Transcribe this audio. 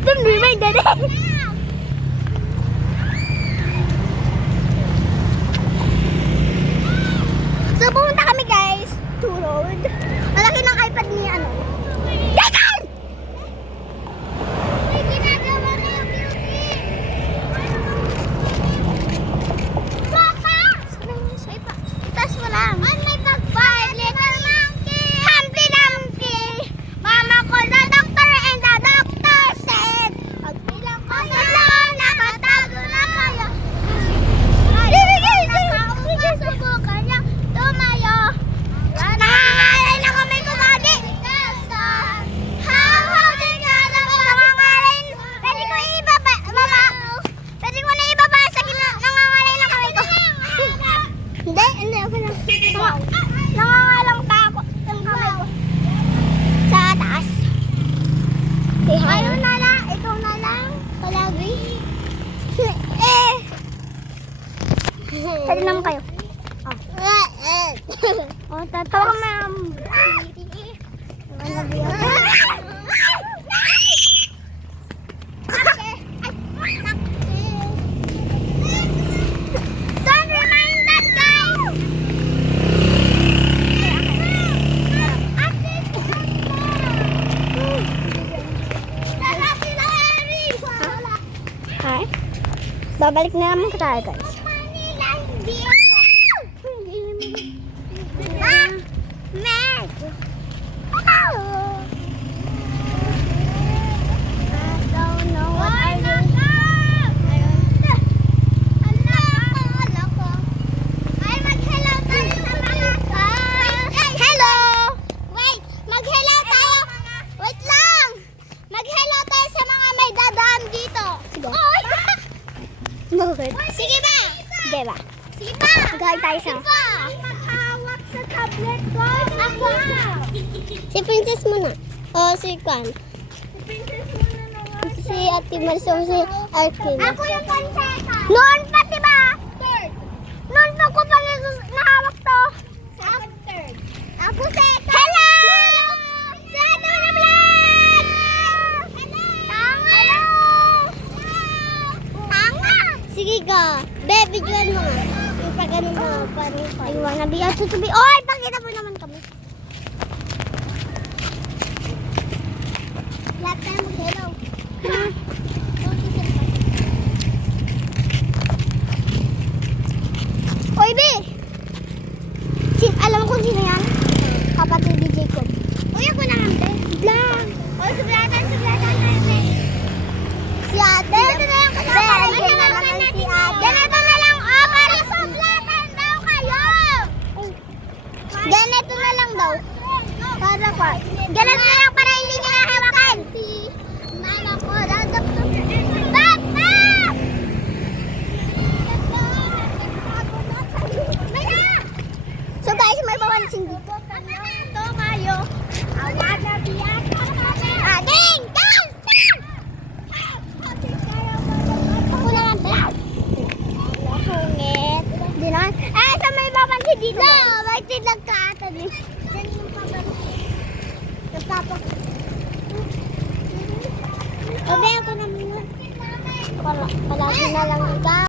Don't remind daddy. So, pumunta kami guys to road. Malaki ng iPad ni ano. Gagal! May ginagawa na yung beauty. Papa! Sana yung isa ipa. Itas mo lang. May pag-five little monkey. Humpty Dumpty. Mama ko na doctor and the doctor said, pag bilang ko na nakatago na kayo. Subukan niya tumayo. Nangangalay na kami kumagi. How din nga lang nangangalay. Pwede ko ibaba, mama. Pwede ko na ibaba sa nangangalay na kami ko. Hindi ako lang. Nangangalang pa ako ng kamay ko. Sa taas. Ayaw na lang. Ito na lang. Palagi. Pwede naman kayo. Oh, tatawa ka ma'am. Don't remind that guys. Hi. Babalik na naman tayo guys. Meg! I don't know what are you Ay, mag-hello tayo sa mga hello! Wait! Mag-hello tayo! Wait lang! Mag-hello tayo sa mga may dadaan dito. Sige ba? Sige ba? Sige ba? Mag-hello tayo sa mahawak sa tablet ko. Ako! Si Princess muna. O, si Kwan. Si Princess muna naman. Si Ate Marisol, si Arkin. Ako yung panseta. Noon pa, diba? Third. Noon pa ko pala nahawak to. Second, third. Ako second. Hello! Si Ate na vlog! Hello! Tanga! Sige ka. Baby, join mo nga. Yung pag ano mo, I wanna be out to be. Oy, pakita mo naman kami. Lahat tayo mag-hello. Oy, be! Alam mo kung sino yan? Kapatid ni Jacob. Uy, ako na nga, be. Vlog. Oy, sublatan natin. Si ate. Ito na yung kasama. Ganito na lang si ate. Ganito na lang, oh, para sublatan daw kayo. Ganito na lang daw. Para pa. Ganito na lang para hindi nyo nahawakan. Mama ko, dadap to. Bap! Bap! So guys, may papansin dito. Ito kayo. Ading! Down! Ako na lang vlog. Sungit. Di naman. Sa may papansin dito. No, may tilag ka ata din. Diyan yung papansin. Nagtapos. Sabi ako na muna. Palagi na lang ikaw.